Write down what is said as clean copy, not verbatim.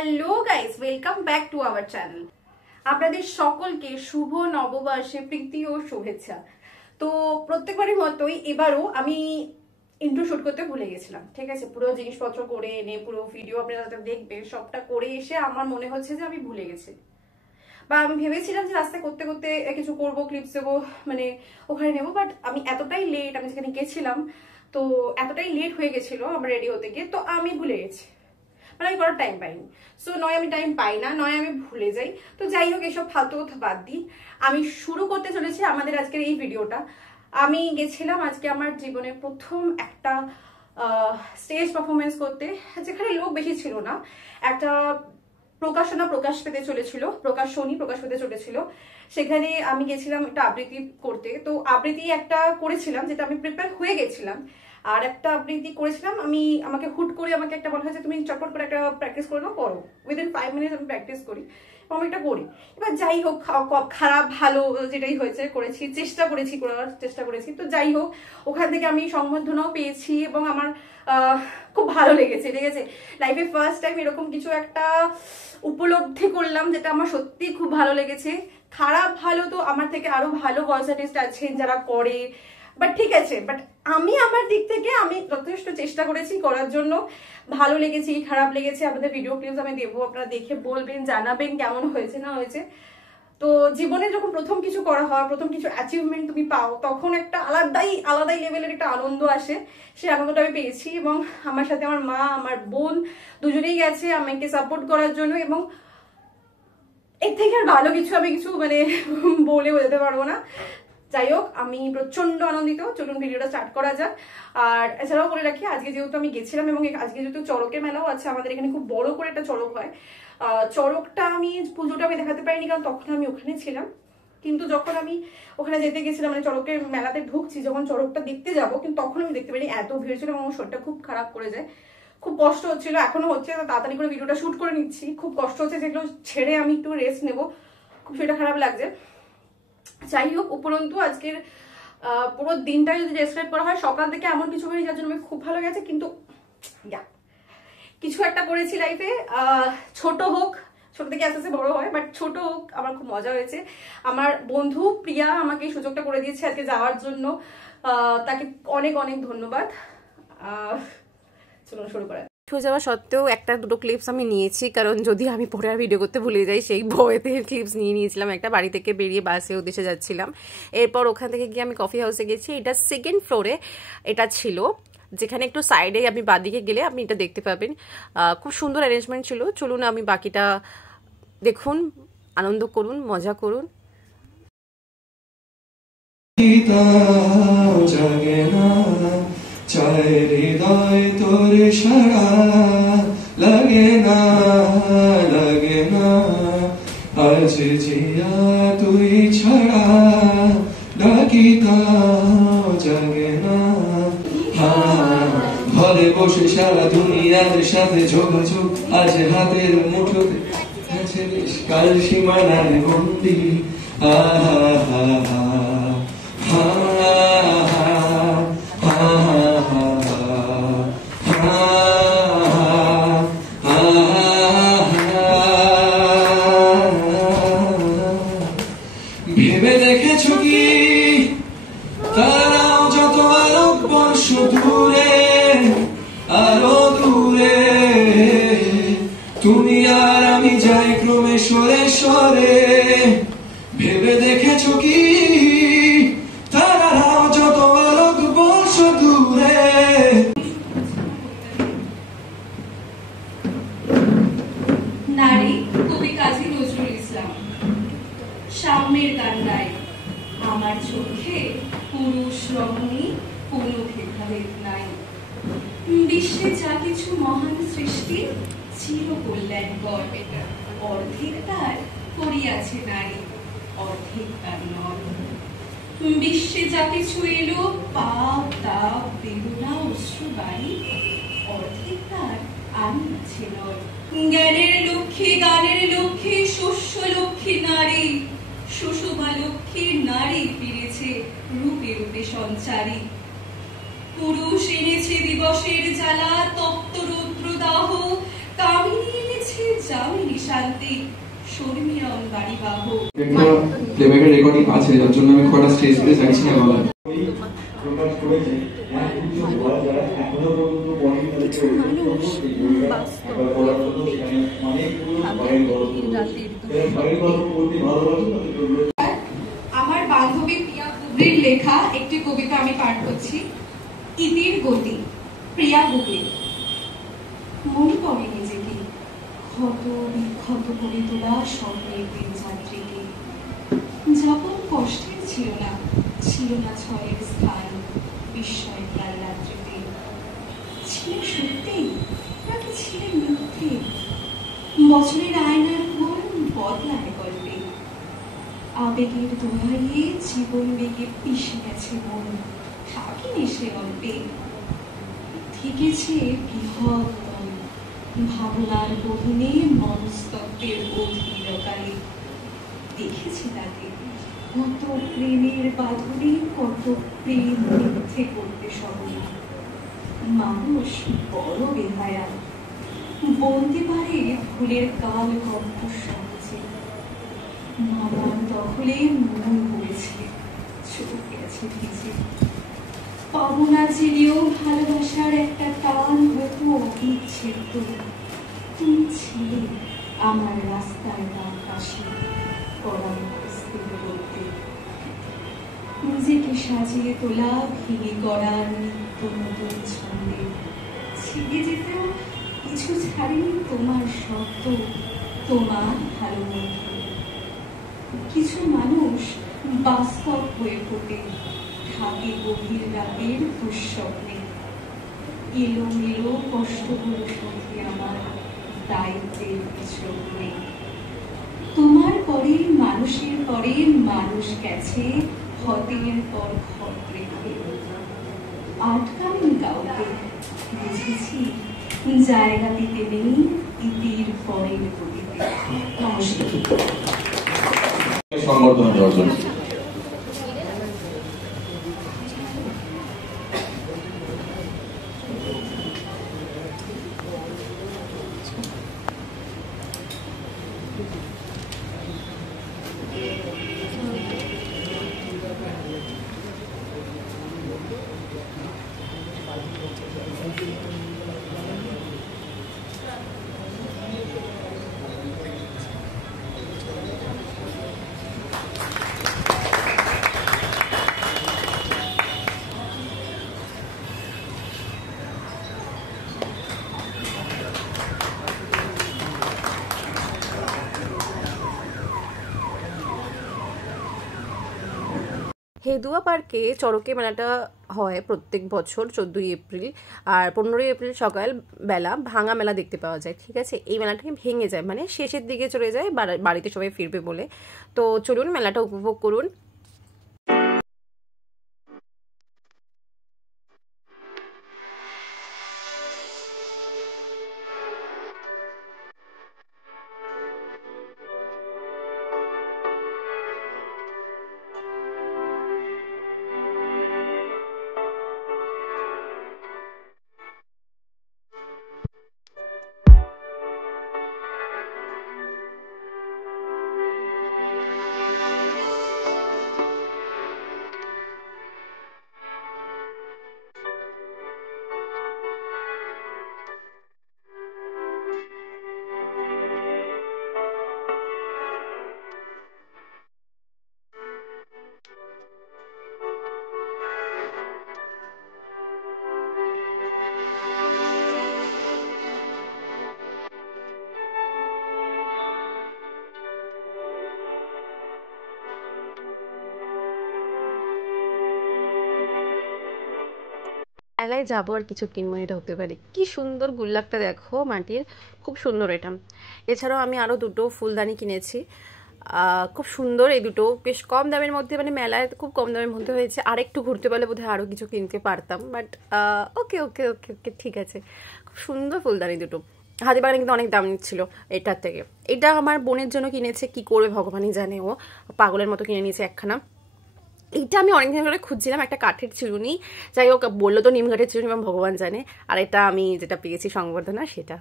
Hello guys, welcome back to our channel. আপনাদের সকলকে শুভ নববর্ষে প্রীতি ও শুভেচ্ছা। তো প্রত্যেকবারের মতোই এবারও আমি ইন্ট্রো শুট করতে ভুলে গেছিলাম। ঠিক আছে, পুরো জিনিসপত্র করে এনে পুরো ভিডিও আপনারা দেখবেন, সবটা করে এসে আমার মনে হচ্ছে যে আমি ভুলে গেছি, বা আমি ভেবেছিলাম যে রাস্তায় করতে করতে কিছু করবো, ক্লিপস দেবো, মানে ওখানে নেবো। বাট আমি এতটাই লেট, আমি যেখানে গেছিলাম তো এতটাই লেট হয়ে গেছিলো আমার রেডি হতে গিয়ে, তো আমি ভুলে গেছি, মানে আমি করার টাইম পাইনি। সো নয় আমি টাইম পাই না, নয় আমি ভুলে যাই। তো যাই হোক, এসব ফালতু কথা বাদ দিই, আমি শুরু করতে চলেছি আমাদের আজকের এই ভিডিওটা। আমি গেছিলাম আজকে আমার জীবনের প্রথম একটা স্টেজ পারফরমেন্স করতে, যেখানে লোক বেশি ছিল না। একটা প্রকাশনা প্রকাশ পেতে চলেছিল। সেখানে আমি গেছিলাম একটা আবৃত্তি করতে। তো আবৃত্তি একটা করেছিলাম, যেটা আমি প্রিপেয়ার হয়ে গেছিলাম। আর একটা আবৃত্তি করেছিলাম আমাকে হুট করে আমাকে একটা বলা হয়েছে, তুমি চটপট করে একটা প্র্যাকটিস করে নাও, করো। উইদিন 5 মিনিটস আমি প্র্যাকটিস করি এবং আমি এটা করি। এবার যাই হোক, খারাপ ভালো যেটাই হয়েছে করেছি, করার চেষ্টা করেছি। তো যাই হোক, ওখান থেকে আমি সংবর্ধনাও পেয়েছি এবং আমার খুব ভালো লেগেছে। ঠিক আছে, লাইফে ফার্স্ট টাইম এরকম কিছু একটা উপলব্ধি করলাম, যেটা আমার সত্যি খুব ভালো লেগেছে। খারাপ ভালো তো আমার থেকে আরো ভালো ভয়েস আর্টিস্ট আছেন যারা করে, বাট ঠিক আছে। বাট আমি আমার দিক থেকে আমি যথেষ্ট চেষ্টা করেছি করার জন্য। ভালো লেগেছে, খারাপ লেগেছে, আপনাদের ভিডিও ক্লিপস আমি দেবো, আপনারা দেখে বলবেন, জানাবেন কেমন হয়েছে না হয়েছে। তো জীবনে যখন প্রথম কিছু করা হয়, প্রথম কিছু অ্যাচিভমেন্ট তুমি পাও, তখন একটা আলাদাই লেভেলের একটা আনন্দ আসে। সেই আনন্দটা আমি পেয়েছি এবং আমার সাথে আমার মা, আমার বোন দুজনেই গেছে আমাকে সাপোর্ট করার জন্য। এবং এর থেকে আর ভালো কিছু আমি মানে বলে বোঝাতে পারবো না। যাই হোক, আমি প্রচন্ড আনন্দিত। চলুন ভিডিওটা স্টার্ট করা যাক। আর এছাড়াও বলে রাখি, আজকে যেহেতু আমি গেছিলাম এবং আজকে যেহেতু চড়কের মেলাও আছে, আমাদের এখানে খুব বড় করে একটা চড়ক হয়। চড়কটা পুজোটা আমি দেখাতে পারিনি, কারণ তখন আমি ওখানে ছিলাম। কিন্তু যখন আমি ওখানে যেতে গেছিলাম, মানে চড়কের মেলাতে ঢুকছি, যখন চড়কটা দেখতে যাবো, কিন্তু তখন আমি দেখতে পারিনি, এত ভিড় ছিল এবং আমার শরীরটা খুব খারাপ করে যায়। খুব কষ্ট হচ্ছিল, এখনো হচ্ছে। তাড়াতাড়ি করে ভিডিওটা শুট করে নিচ্ছি, খুব কষ্ট হচ্ছে, যেগুলো ছেড়ে আমি একটু রেস্ট নেবো, খুব শরীরটা খারাপ লাগছে। যাই হোক, উপরন্তু আজকের পুরো দিনটা যদি ডেসক্রাইব করা হয়, সকাল থেকে এমন কিছু হয়ে যার জন্য আমি খুব ভালো গেছে। কিন্তু কিছু একটা করেছি লাইফে, ছোট হোক, ছোট থেকে আস্তে আস্তে বড় হয়, বাট ছোট হোক, আমার খুব মজা হয়েছে। আমার বন্ধু প্রিয়া আমাকে এই সুযোগটা করে দিয়েছে আজকে যাওয়ার জন্য, তাকে অনেক অনেক ধন্যবাদ। চলুন শুরু করা হয়ে যাওয়া সত্ত্বেও একটা দুটো ক্লিপস আমি নিয়েছি, কারণ যদি আমি পরে আর ভিডিও করতে ভুলে যাই সেই ভয়েতে ক্লিপস নিয়েছিলাম। একটা বাড়ি থেকে বেরিয়ে বাসে উদ্দেশ্যে যাচ্ছিলাম, এরপর ওখান থেকে গিয়ে আমি কফি হাউসে গেছি। এটা 2nd ফ্লোরে এটা ছিল, যেখানে একটু সাইডে আপনি বাদিকে গেলে আপনি এটা দেখতে পাবেন। খুব সুন্দর অ্যারেঞ্জমেন্ট ছিল। চলুন আমি বাকিটা দেখুন, আনন্দ করুন, মজা করুন। চায় হৃদয় তোর সারা লাগে না আজ জিয়া তুই ছাড়া ডাকিতা জাগে না। ঘরে বসে সারা দুনিয়ার সাথে যোগাযোগ আজ হাতের মুঠোতে, আছে কাল সীমানার বন্দি। ভেবে দেখেছো কি তারাও যত আলোক বর্ষ দূরে, আরো দূরে, তুমি আর আমি যাই ক্রমে সরে সরে। ভেবে দেখেছো কি তারাও যত আলোক বর্ষ দূরে। নারী কবি কাজী নজরুল ইসলাম। সাম্যের গান গায় আমার চোখে, পুরুষ রমণী কোনো ভেদাভেদ নাই। বিশ্বে যা কিছু মহান সৃষ্টি চির কল্যাণকর, অর্ধেক তার করিয়াছে নারী, অর্ধেক তার নর। বিশ্বে যা কিছু এলো পাপ তাপ বেদনা অশ্রুবাণী, অর্ধেক তার আনিয়াছে নর। জ্ঞানের লক্ষ্মী গানের লক্ষ্মী শস্য লক্ষ্মী নারী, সুষমা লক্ষ্মী নারী ফিরেছে রূপে রূপে সঞ্চারী। পুরুষ এনেছে দিবসের জ্বালা, তপ্ত রৌদ্র দাহ, কামিনী এনেছে দেখেছি যামিনী শান্তি শর্মিয়ন বাড়ি বাহু একটা প্লেব্যাকের রেকর্ডিং আছে, যার জন্য আমি খুব একটা স্টেজ প্লে চাইছি না বলা। আমার বান্ধবী প্রিয়া বুবলির লেখা একটি কবিতা আমি পাঠ করছি। ইতির গতি। প্রিয়া বুবলি। মনে পড়ে নিজেকে ক্ষত বিক্ষত করে তোলা স্বপ্নের দিন যাত্রীকে। যখন কষ্টের ছিল না ছয়ের স্থান বিস্ময় কাল রাত্রিতে। ছিল সত্যি নাকি ছিল মিথ্যে? বছরের আয়নার ঘোর বদলায় গল্পে। আবেগের দোহাইয়ে জীবন বেগে পিষে গেছে মন, থাকিনি সে অল্পে। থেকেছে বৃহৎ ভাবনার গহনে মনস্তত্ত্বের অধীরকালে। দেখেছি তাকে কত প্রেমের বাঁধনে, কত প্রেম মিথ্যে করতে সহনা। মানুষ বড় বেহায়া, বলতে পারে ভুলের কাল গল্প সহজে। মামার দখলে মন পড়েছে, চোখ গেছে ভিজে। পাবনা চিরিয়েও ভালোবাসার একটা টান হতো অবিচ্ছেদ্য। তুমি ছিলে আমার রাস্তায় ডান পাশে, পরাণ খুঁজতে বলতে। নিজেকে সাজিয়ে তোলা ভেঙে গড়ার নিত্য নতুন ছন্দে। ছিঁড়ে যেতেও কিছু ছাড়েনি তোমার শব্দ, তোমার ভালো মন্দ। কিছু মানুষ বাস্তব হয়ে ফোটে, থাকে গভীর রাতের দুঃস্বপ্নে। এলোমেলো কষ্টগুলো সঙ্গে আমার দায়িত্বের কিছু নেই। তোমার পরে মানুষের পরে মানুষ গেছে ক্ষতের পর ক্ষত রেখে। আটকানি কাউকে, বুঝেছি জায়গা দিতে নেই ইতির পরের গতিতে। নমস্কার। সংবর্ধনা দেওয়ার জন্য হেদুয়া পার্কে চড়কে মেলাটা হয় প্রত্যেক বছর 14ই এপ্রিল, আর 15ই এপ্রিল সকাল বেলা ভাঙা মেলা দেখতে পাওয়া যায়। ঠিক আছে, এই মেলাটাকে ভেঙে যায়, মানে শেষের দিকে চলে যায়, বাড়িতে সবাই ফিরবে বলে। তো চলুন মেলাটা উপভোগ করুন। মেলায় যাবো আর কিছু কিনবো, এটা হতে পারে। কি সুন্দর গুল্লাকটা দেখো, মাটির, খুব সুন্দর এটা। এছাড়াও আমি আরও দুটো ফুলদানি কিনেছি, খুব সুন্দর এই দুটো, বেশ কম দামের মধ্যে, মানে মেলায় খুব কম দামের মধ্যে হয়েছে। আর একটু ঘুরতে পারলে বোধহয় আরও কিছু কিনতে পারতাম, বাট ওকে ওকে ওকে ওকে ঠিক আছে। খুব সুন্দর ফুলদানি দুটো, হাতিবাগানে কিন্তু অনেক দাম নিচ্ছিল এটার থেকে। এটা আমার বোনের জন্য কিনেছে, কি করবে ভগবানই জানে, ও পাগলের মতো কিনে নিয়েছে একখানা। এইটা আমি অনেকদিন ধরে খুঁজছিলাম, একটা কাঠের চিরুনি, যাই হোক বললো তো নিম কাঠের চিরুনি, এবং ভগবান জানে। আর এটা আমি যেটা পেয়েছি সংবর্ধনা, সেটা